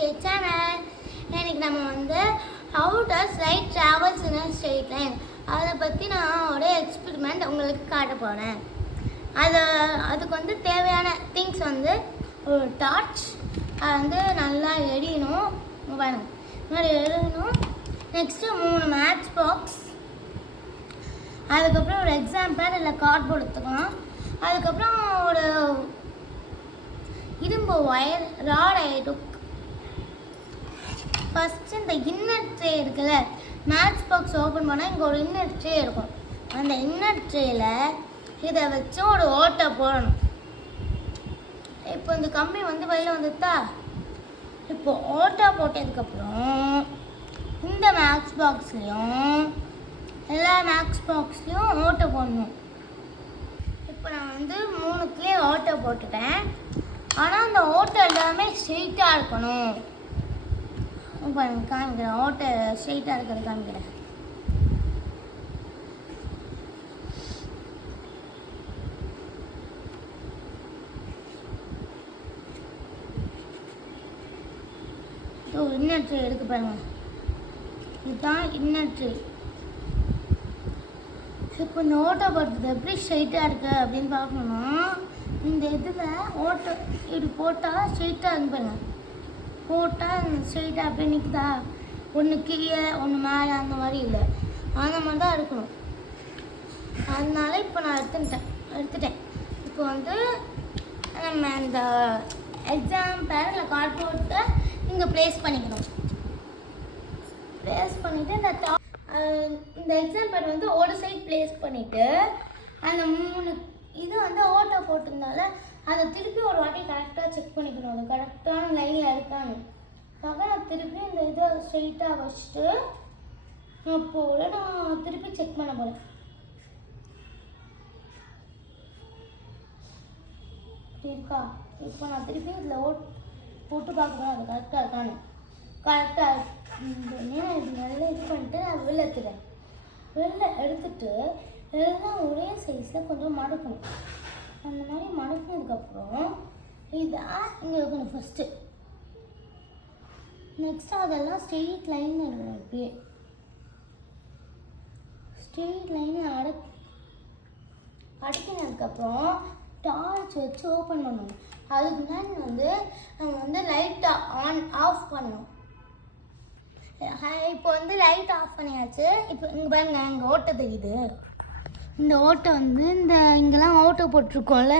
Channel. இன்னைக்கு நம்ம வந்து how does light travels in a straight line அதை பற்றி நான் ஒரு எக்ஸ்பெரிமெண்ட் உங்களுக்கு காட்ட போகிறேன். அதுக்கு வந்து தேவையான திங்ஸ் வந்து ஒரு டார்ச், அது வந்து நல்லா எரியணும், பாருங்க இந்த மாதிரி எரியணும். நெக்ஸ்ட்டு 3 மேட்ச் பாக்ஸ், அதுக்கப்புறம் ஒரு எக்ஸாம்பிள் இல்லை கார்ட்போர்ட் எடுத்துக்கலாம். அதுக்கப்புறம் ஒரு இரும்பு ஒயர் ராட் எடுக்கும். ஃபஸ்ட்டு இந்த இன்னர் ட்ரே இருக்குல்ல, மேட்ச் பாக்ஸ் ஓப்பன் பண்ணால் இங்கே ஒரு இன்னர் ட்ரே இருக்கும். அந்த இன்னர் ட்ரேயில் இதை வச்சு ஒரு ஓட்டை போடணும். இப்போ இந்த கம்பி வந்து வெளியில் வந்துட்டா, இப்போ ஓட்டை போட்டதுக்கப்புறம் இந்த மேட்ச் பாக்ஸ்லேயும் எல்லா மேட்ச் பாக்ஸ்லேயும் ஓட்டை போடணும். இப்போ நான் வந்து 3த்துலேயும் ஓட்டை போட்டுட்டேன். ஆனால் அந்த ஓட்டை எல்லாமே ஸ்ட்ரெயிட்டாக இருக்கணும். இப்போ எனக்கு காமிக்கிறேன், ஓட்டை ஸ்ட்ரெயிட்டாக இருக்கிறது காமிக்கிறேன். இன்னர் ட்ரே எடுக்க பாருங்க, இதுதான் இன்னர் ட்ரே. இப்போ இந்த ஓட்டை போட்டது எப்படி ஸ்ட்ரெயிட்டாக இருக்கு அப்படின்னு பார்க்கணும்னா, இந்த இதில் ஓட்டை இப்படி போட்டால் ஸ்ட்ரெயிட்டாக இருக்கு பாருங்க. போட்டால் ஸ்ட்ரெயிட்டாக அப்படியே நிற்குதா, ஒன்று கீழே ஒன்று மேலே அந்த மாதிரி இல்லை, அந்த மாதிரி தான் எடுக்கணும். அதனால இப்போ நான் எடுத்துட்டேன். இப்போ வந்து நம்ம இந்த எக்ஸாம் பேர் இல்லை கார்ட்போர்ட்டை இங்கே ப்ளேஸ் பண்ணிக்கணும். ப்ளேஸ் பண்ணிவிட்டு இந்த எக்ஸாம் பேர் வந்து ஒரு சைட் ப்ளேஸ் பண்ணிவிட்டு அந்த 3 இது வந்து ஓட்டை போட்டிருந்தால அதை திருப்பி ஒரு வாட்டி கரெக்டாக செக் பண்ணிக்கணும், அது கரெக்டான லைனில் இருக்கான்னு. நான் திருப்பி இந்த இதை ஸ்ட்ரெயிட்டாக வச்சுட்டு அப்போது நான் திருப்பி செக் பண்ண போகிறேன். இப்படி இருக்கா? இப்போ நான் திருப்பி இதில் போட்டு பார்க்குறேன் அது கரெக்டாக இருக்கான்னு. கரெக்டாக இப்படி நல்லா இது பண்ணிட்டு நான் வெளில எடுத்துட்டேன். வெளில எடுத்துட்டு எல்லாம் ஒரே சைஸில் கொஞ்சம் மடக்கணும். அந்த மாதிரி மடக்கினதுக்கப்புறம் இதான் இங்கே இருக்கணும் ஃபஸ்ட்டு. நெக்ஸ்ட்டு அதெல்லாம் ஸ்ட்ரெயிட் லைன் இருக்கணும். இப்படியே ஸ்ட்ரெயிட் லைன் அடிக்கினதுக்கப்புறம் டார்ச் வச்சு ஓப்பன் பண்ணணும். அதுக்கு முன்னாடி வந்து நம்ம வந்து லைட்டை ஆஃப் பண்ணணும். இப்போ வந்து லைட் ஆஃப் பண்ணியாச்சு. இப்போ இங்கே பாருங்க, இங்கே ஓட்டை தெரியுது. இந்த ஓட்டை வந்து இந்த இங்கெல்லாம் ஓட்டை போட்டிருக்கோம்ல,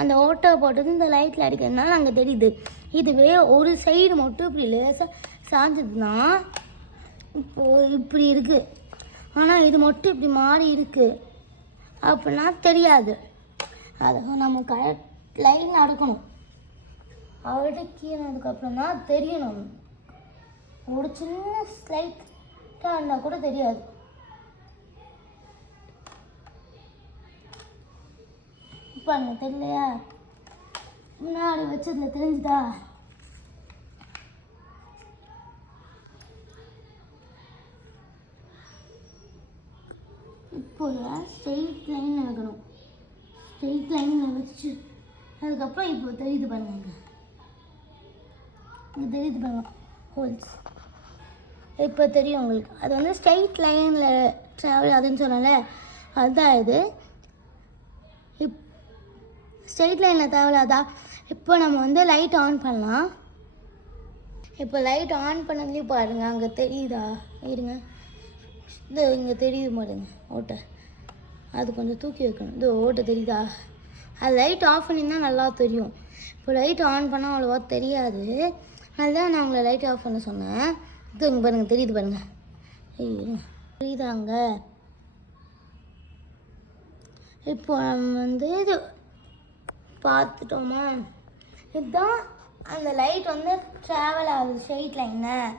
அந்த ஓட்டை போட்டது இந்த லைட்டில் அடிக்கிறதுனால அங்கே தெரியுது. இதுவே ஒரு சைடு மட்டும் இப்படி லேசாக சாஞ்சதுன்னா இப்போது இப்படி இருக்குது, ஆனால் இது மட்டும் இப்படி மாறி இருக்குது அப்படின்னா தெரியாது. அதை நம்ம கரெக்ட் லைனில் அடுக்கணும். அடுக்கினதுக்கப்புறம் தான் தெரியணும். ஒரு சின்ன ஸ்லைட்டாக இருந்தால் கூட தெரியாது. இப்போ அங்கே தெரியலையா, முன்னாடி வச்சதுல தெரிஞ்சுதா? இப்போ ஸ்ட்ரெயிட் லைனில் வைக்கணும். ஸ்ட்ரெயிட் லைனில் வச்சு அதுக்கப்புறம் இப்போ தெரியுது பாருங்க, இங்கே தெரியுது பாருங்க ஹோல்ஸ். இப்போ தெரியும் உங்களுக்கு. அது வந்து ஸ்ட்ரெயிட் லைனில் ட்ராவல் ஆகுதுன்னு சொன்னால அதுதான் இது. ஸ்ட்ரெயிட் லைனில் ட்ராவல் இப்போ நம்ம வந்து லைட் ஆன் பண்ணலாம். இப்போ லைட் ஆன் பண்ணதுலேயும் பாருங்கள், அங்கே தெரியுதா? இருங்க, இது இங்கே தெரியுது பாருங்க ஓட்டை. அது கொஞ்சம் தூக்கி வைக்கணும். இது ஓட்டை தெரியுதா? அது லைட் ஆஃப் பண்ணியிருந்தால் நல்லா தெரியும். இப்போ லைட் ஆன் பண்ணால் அவ்வளோவா தெரியாது. அதுதான் நான் உங்களை லைட் ஆஃப் பண்ண சொன்னேன். இது இங்கே பாருங்கள், தெரியுது பாருங்கள், தெரியுதாங்க? இப்போ நம்ம வந்து இது பார்த்துட்டோமா? இதுதான் அந்த லைட் வந்து ட்ராவல் ஆகுது ஸ்ட்ரெயிட் லைனில்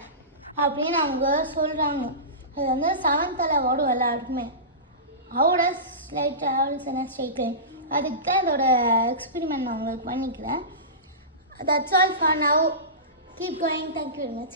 அப்படின்னு அவங்க சொல்கிறாங்க. அது வந்து 7th அளவோடு எல்லாருக்குமே how does light travels in a straight line, அதுக்கு தான் இதோட எக்ஸ்பெரிமெண்ட் நான் உங்களுக்கு பண்ணிக்கிறேன். That's all for now. Keep going. Thank you very much.